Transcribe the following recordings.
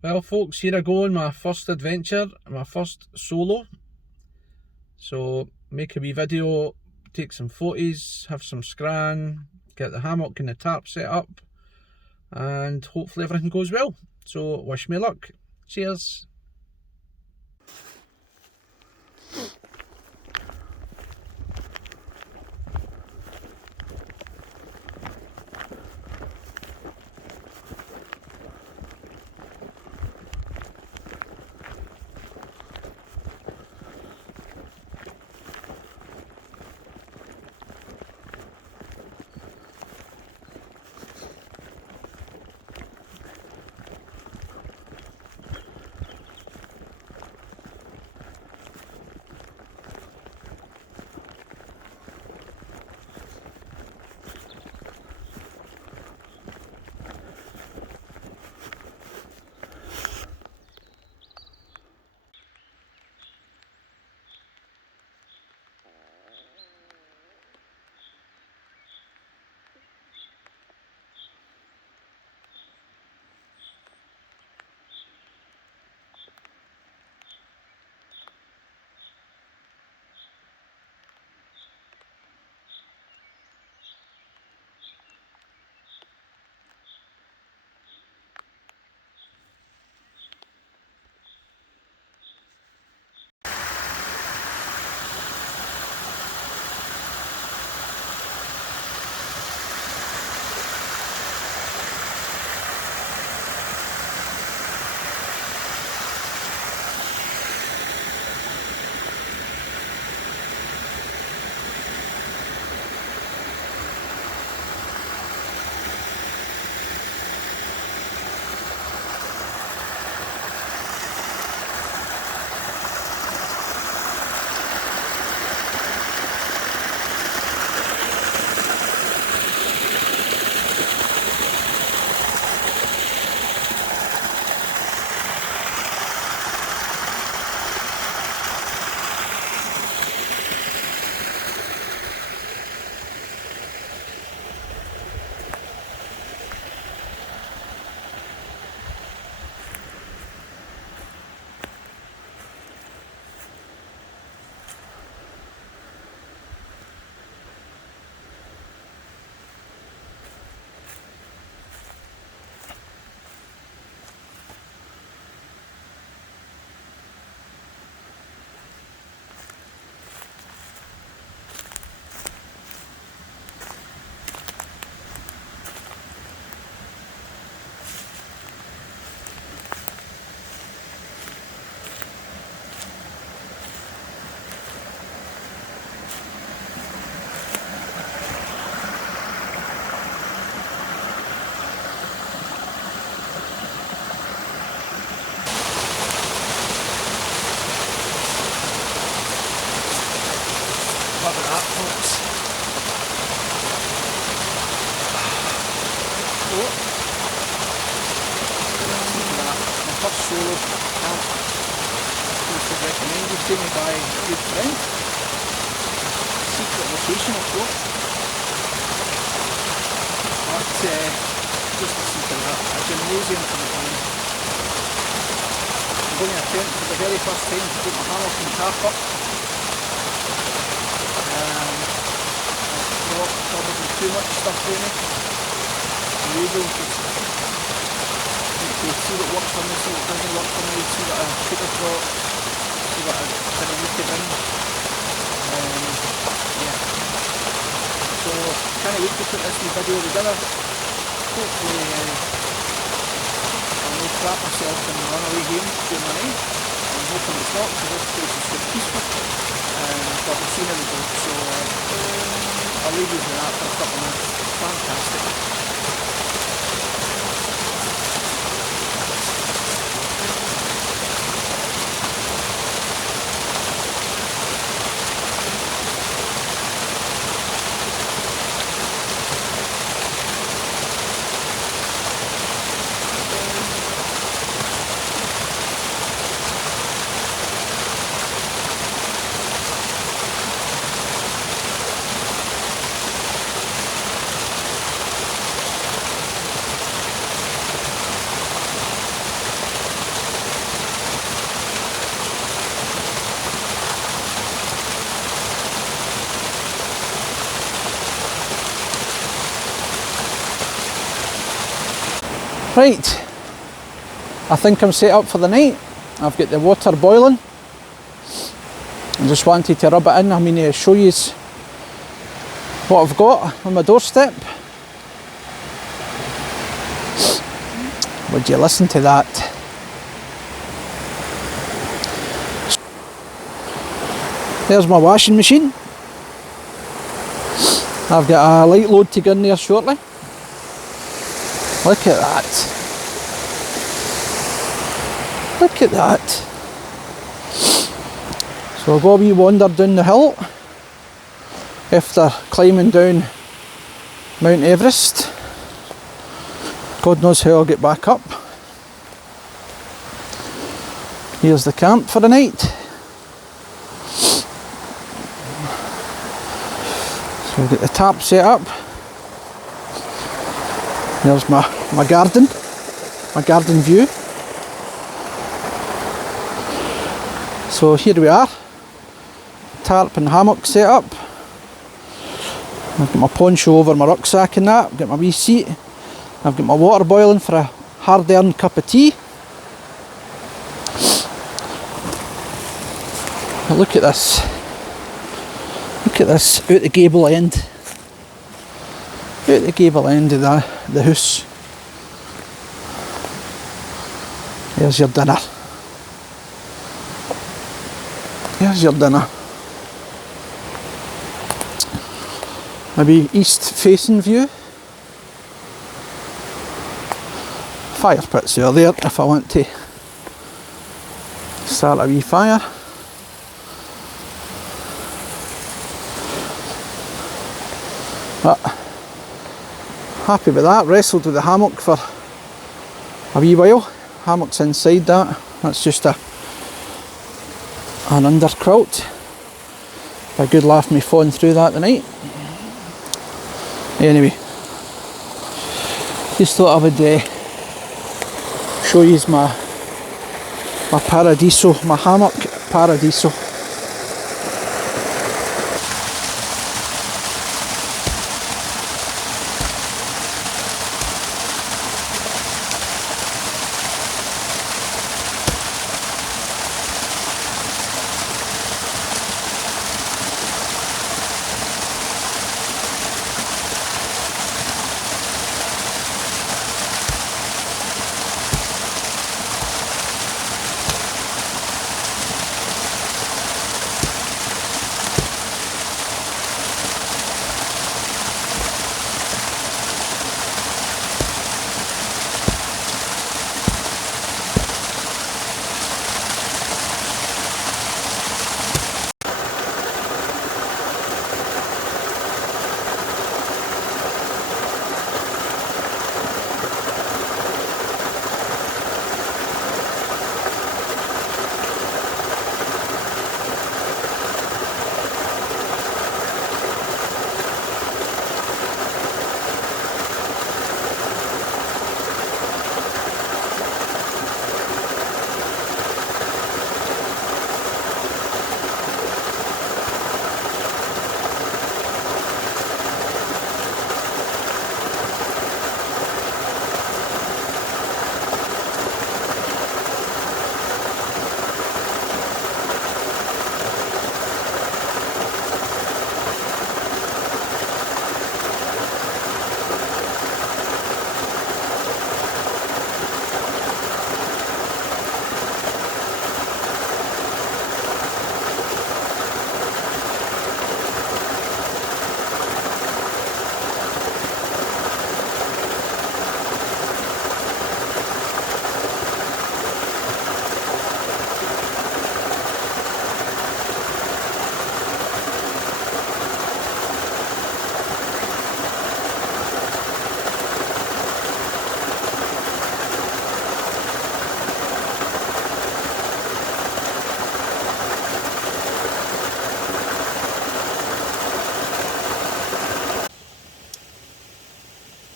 Well, folks, here I go on my first adventure, my first solo. So, make a wee video, take some photos, have some scran, get the hammock and the tarp set up, and hopefully everything goes well. So, wish me luck. Cheers. Look at that, folks. Oh. My first solo camp, which was recommended to me by a good friend. Secret location, of course. But just listen to that, a gymnasium for the band. I'm going to attempt for the very first time to put my hammock and tarp up. Not probably too much stuff in it. The usual, just see what works for me, see what doesn't work for me, see what I could have got, see what I kind of look at in. Yeah. So, can't wait to put this new video together. Hopefully I'll not trap myself in a runaway game during the night. I'm hoping it's not, because this place is so peaceful. But we'll see how we go. So I'll leave you with that for a couple of minutes. Fantastic. Right, I think I'm set up for the night. I've got the water boiling. I just wanted to rub it in. I mean, to show you what I've got on my doorstep. Would you listen to that? There's my washing machine. I've got a light load to go in there shortly. Look at that. Look at that. So I'll go a wee wander down the hill after climbing down Mount Everest. God knows how I'll get back up. Here's the camp for the night. So we've got the tarp set up. There's my garden view. So here we are, tarp and hammock set up. I've got my poncho over my rucksack and that. I've got my wee seat. I've got my water boiling for a hard-earned cup of tea. But look at this. Look at this, out the gable end. Out the gable end of the house. There's your dinner. Here's your dinner. Maybe east facing view. Fire pits are there if I want to start a wee fire. But happy with that. Wrestled with the hammock for a wee while. Hammock's inside that. That's just an under quilt. A good laugh me falling through that tonight. Anyway, just thought I would show you my Paradiso, my hammock Paradiso.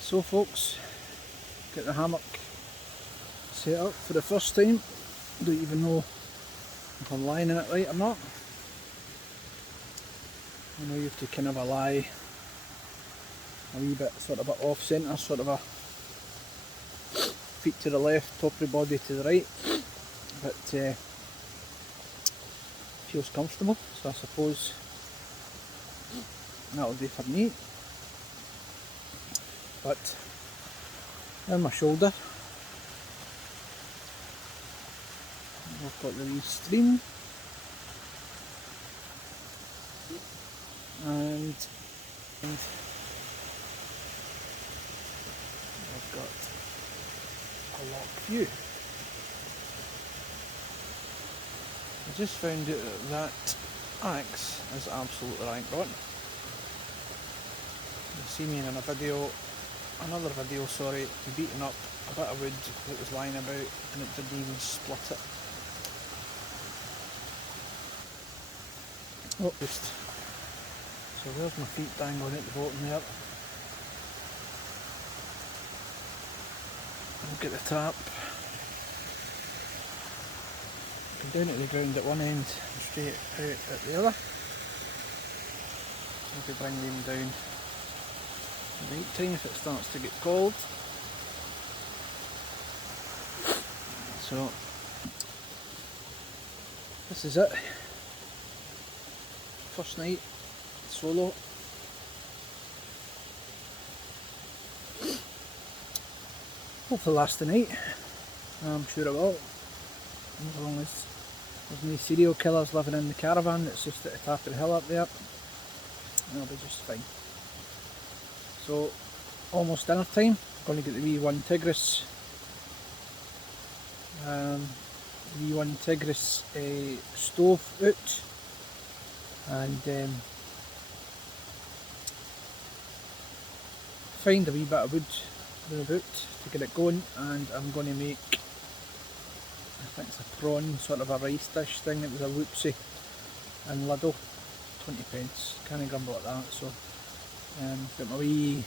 So folks, get the hammock set up for the first time. Don't even know if I'm lying in it right or not. I know you have to kind of lie a wee bit sort of off centre, sort of a feet to the left, top of the body to the right, but feels comfortable, so I suppose that'll do for me. But on my shoulder I've got the wee stream, and I've got a lock view. I just found out that axe is absolutely rank rotten. You'll see me in another video, sorry, beating up a bit of wood that was lying about and it didn't even split it. Oh, just so there's my feet dangling at the bottom there. Look at the tap. Down at the ground at one end and straight out at the other. Maybe bring them down at night time if it starts to get cold. So this is it. First night solo. Hopefully last the night. I'm sure it will. As long as there's no serial killers living in the caravan that's just at the top of the hill up there, it'll be just fine. So almost dinner time. Going to get the wee one Tigris, stove out, and find a wee bit of wood about to get it going, and I'm going to make, I think it's a prawn, sort of a rice dish thing. It was a whoopsie in Lidl, 20p, can't grumble at that. So got my wee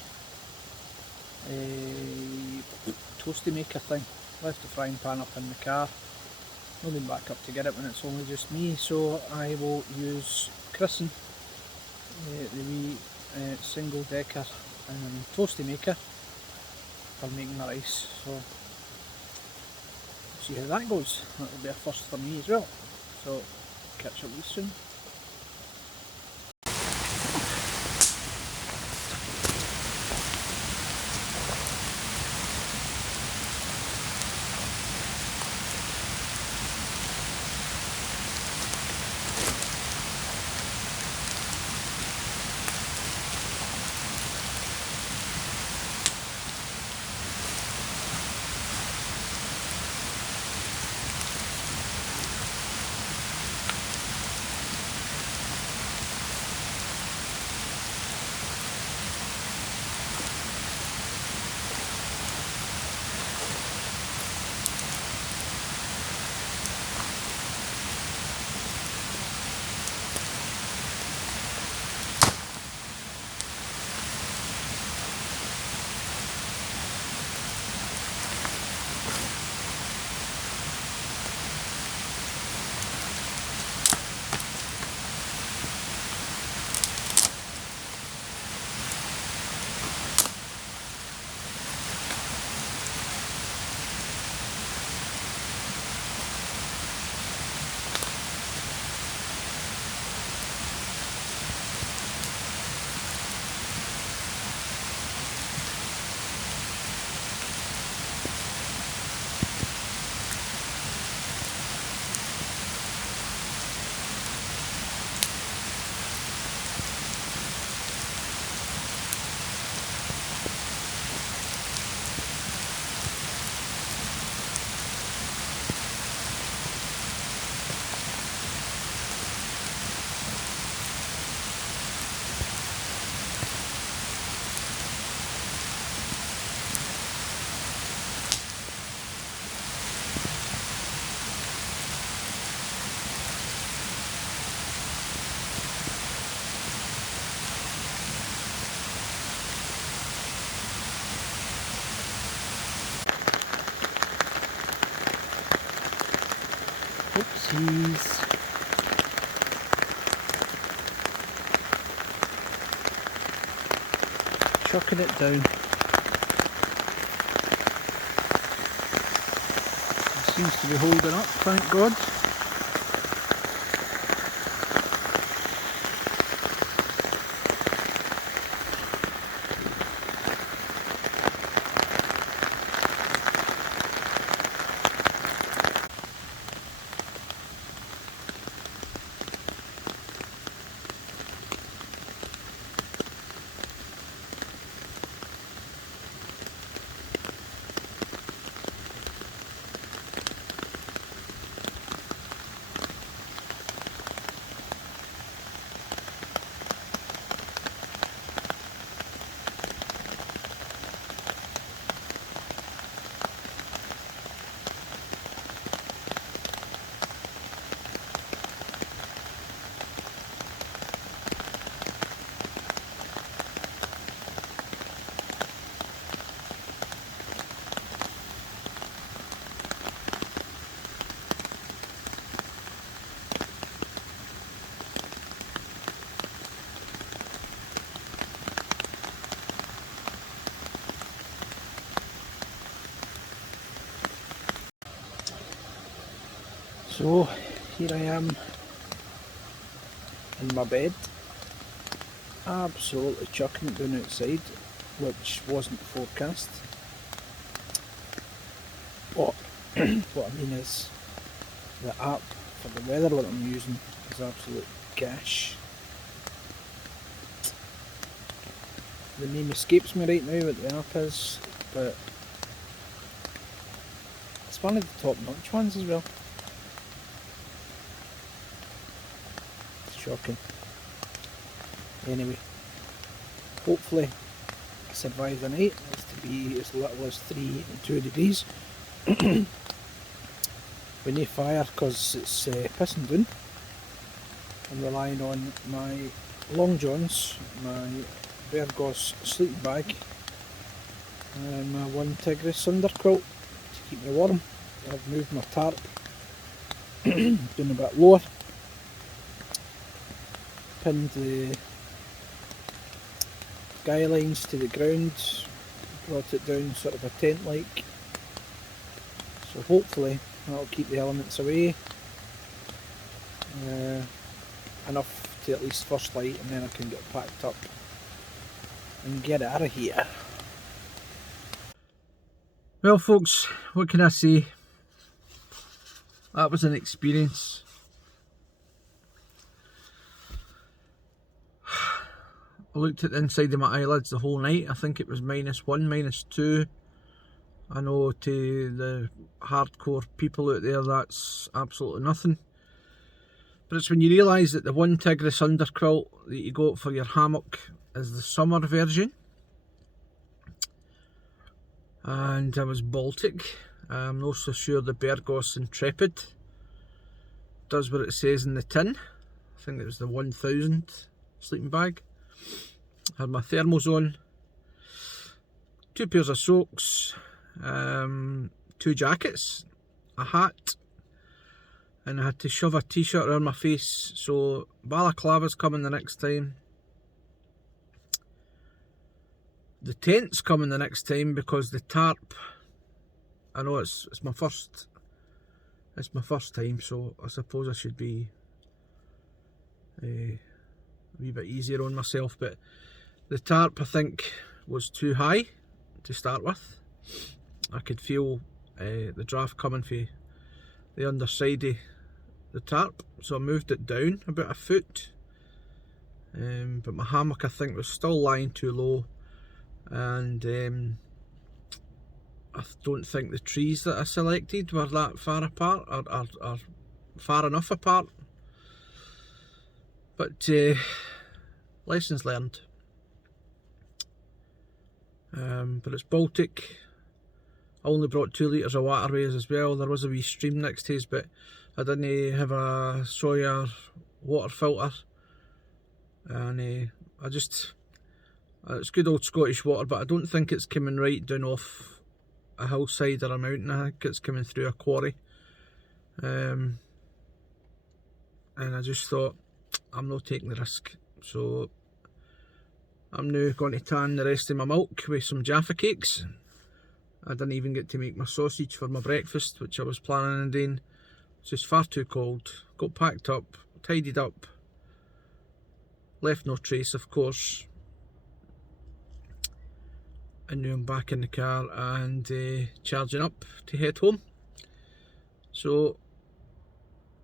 toasty maker thing, left the frying pan up in the car, not been back up to get it when it's only just me, so I will use Christen, the wee single decker toasty maker for making my rice. So see how that goes. That will be a first for me as well. So catch up with you soon. Oopsies. Chucking it down. Seems to be holding up, thank God. So here I am in my bed, absolutely chucking it down outside, which wasn't forecast. But what I mean is, the app for the weather what I'm using is absolute gash. The name escapes me right now what the app is, but it's one of the top notch ones as well. Shocking. Anyway, hopefully I survive the night. It's to be as little as 3 and 2 degrees. We need fire because it's pissing down. I'm relying on my long johns, my Bergos sleeping bag and my one Tigris underquilt to keep me warm. I've moved my tarp down a bit lower. Pinned the guy lines to the ground, brought it down sort of a tent like, so hopefully that'll keep the elements away, enough to at least first light, and then I can get packed up and get out of here. Well folks, what can I say, that was an experience. I looked at the inside of my eyelids the whole night. I think it was -1, -2. I know to the hardcore people out there that's absolutely nothing. But it's when you realise that the one Tigris underquilt that you got for your hammock is the summer version. And I was Baltic. I'm not so sure the Bergos Intrepid does what it says in the tin. I think it was the 1000 sleeping bag. Had my thermals on, 2 pairs of socks, 2 jackets, a hat, and I had to shove a t-shirt around my face. So balaclava's coming the next time. The tent's coming the next time because the tarp, I know it's my first time, so I suppose I should be a wee bit easier on myself, but the tarp I think was too high to start with. I could feel the draft coming from the underside of the tarp, so I moved it down about a foot, but my hammock I think was still lying too low, and I don't think the trees that I selected were that far apart, or far enough apart, but lessons learned. But it's Baltic. I only brought 2 litres of waterways as well. There was a wee stream next to us, but I didn't have a Sawyer water filter, and it's good old Scottish water, but I don't think it's coming right down off a hillside or a mountain. I think it's coming through a quarry, and I just thought I'm not taking the risk, so I'm now going to tan the rest of my milk with some Jaffa cakes, I didn't even get to make my sausage for my breakfast, which I was planning on doing. It's just far too cold. Got packed up, tidied up, left no trace of course, and now I'm back in the car and charging up to head home. So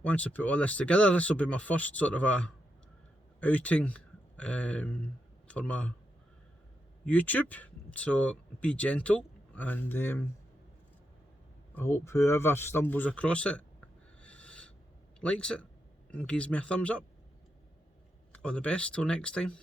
once I put all this together, this will be my first sort of a outing for my YouTube, so be gentle, and I hope whoever stumbles across it likes it and gives me a thumbs up. All the best till next time.